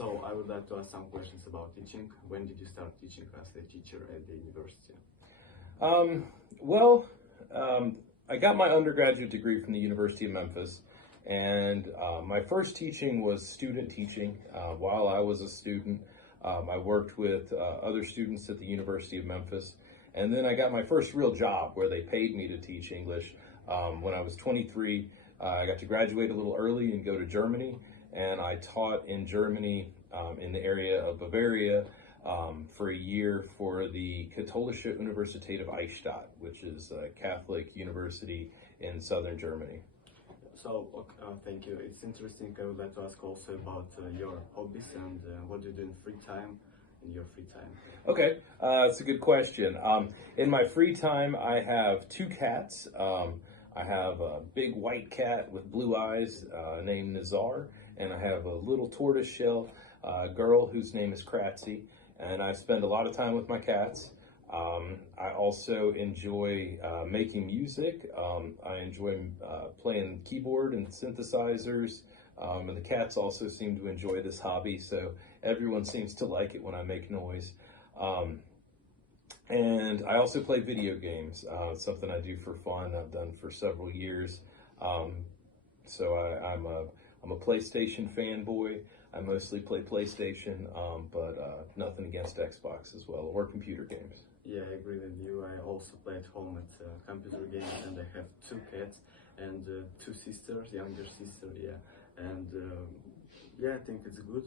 So I would like to ask some questions about teaching. When did you start teaching as a teacher at the university? Um, well, I got my undergraduate degree from the University of Memphis, and my first teaching was student teaching. While I was a student, I worked with other students at the University of Memphis, and then I got my first real job where they paid me to teach English. When I was 23, I got to graduate a little early and go to Germany, and I taught in Germany in the area of Bavaria for a year for the Katholische Universität of Eichstätt, which is a Catholic university in southern Germany. So, thank you. It's interesting. I would like to ask also about your hobbies and what you do in free time, in your free time. Okay, that's a good question. In my free time, I have two cats. I have a big white cat with blue eyes named Nazar, and I have a little tortoiseshell girl whose name is Kratzy. And I spend a lot of time with my cats. I also enjoy making music. I enjoy playing keyboard and synthesizers. And the cats also seem to enjoy this hobby, so everyone seems to like it when I make noise. And I also play video games. It's something I do for fun. I've done for several years. So I'm a PlayStation fanboy. I mostly play PlayStation, but nothing against Xbox as well, or computer games. Yeah, I agree with you. I also play at home at computer games, and I have two cats and two sisters, younger sister. Yeah, and yeah, I think it's good.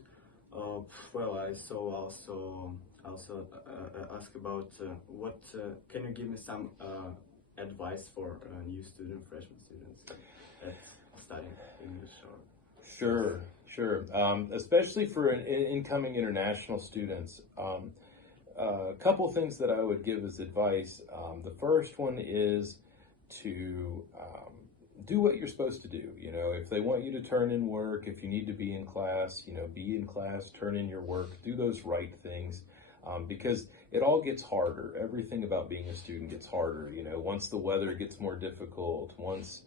Well, I saw also ask about what can you give me some advice for new freshman students at studying English or? Sure. Especially for incoming international students, a couple things that I would give as advice. The first one is to do what you're supposed to do. You know, if they want you to turn in work, if you need to be in class, you know, be in class, turn in your work, do those right things. Because it all gets harder. Everything about being a student gets harder. You know, once the weather gets more difficult, once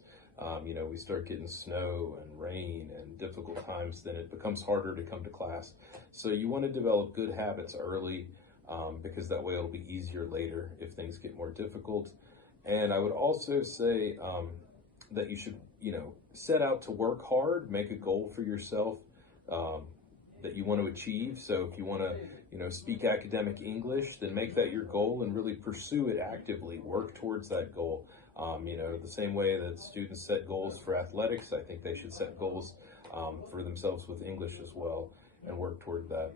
you know, we start getting snow and rain and difficult times, then it becomes harder to come to class. So you want to develop good habits early, because that way it'll be easier later if things get more difficult. And I would also say that you should, you know, set out to work hard, make a goal for yourself that you want to achieve. So if you want to, you know, speak academic English, then make that your goal and really pursue it actively. Work towards that goal. You know, the same way that students set goals for athletics, I think they should set goals for themselves with English as well and work toward that.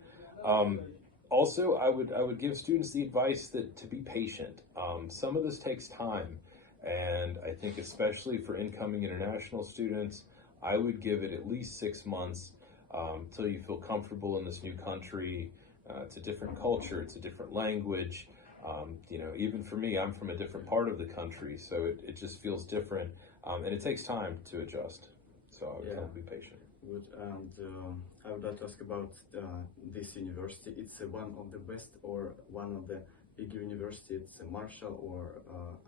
Also, I would give students the advice that to be patient. Some of this takes time, and I think especially for incoming international students, I would give it at least 6 months till you feel comfortable in this new country. It's a different culture, it's a different language. You know, even for me, I'm from a different part of the country, so it just feels different, and it takes time to adjust. So I would tell them to be patient. Good. And I would like to ask about this university. It's one of the best or one of the big universities. It's a Marshall or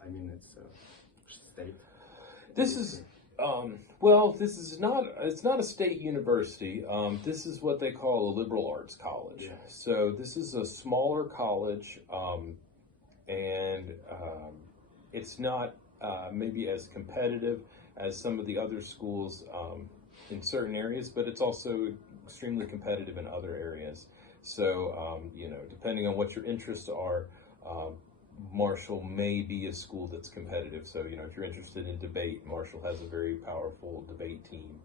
I mean, it's a state. This is well, this is not. It's not a state university. This is what they call a liberal arts college. Yeah. So this is a smaller college, and it's not maybe as competitive as some of the other schools in certain areas, but it's also extremely competitive in other areas. So you know, depending on what your interests are. Marshall may be a school that's competitive. So, you know, if you're interested in debate, Marshall has a very powerful debate team.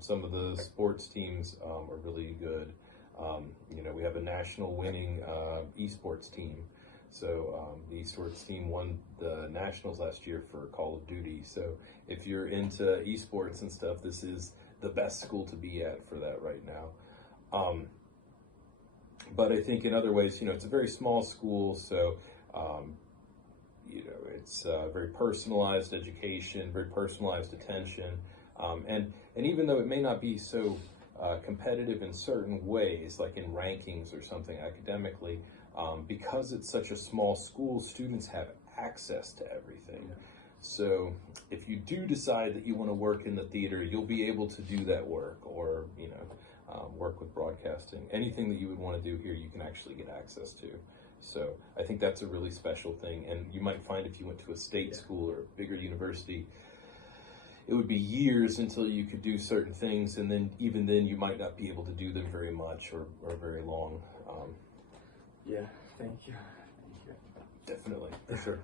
Some of the sports teams are really good. You know, we have a national winning esports team. So the esports team won the nationals last year for Call of Duty. So if you're into esports and stuff, this is the best school to be at for that right now. But I think in other ways, you know, it's a very small school, so you know, it's very personalized education, very personalized attention, and even though it may not be so competitive in certain ways, like in rankings or something academically, because it's such a small school, students have access to everything. So if you do decide that you want to work in the theater, you'll be able to do that work, or you know, work with broadcasting. Anything that you would want to do here, you can actually get access to. So I think that's a really special thing. And you might find if you went to a state school or a bigger university, it would be years until you could do certain things, and then even then you might not be able to do them very much or very long. Yeah, thank you. Definitely, for sure.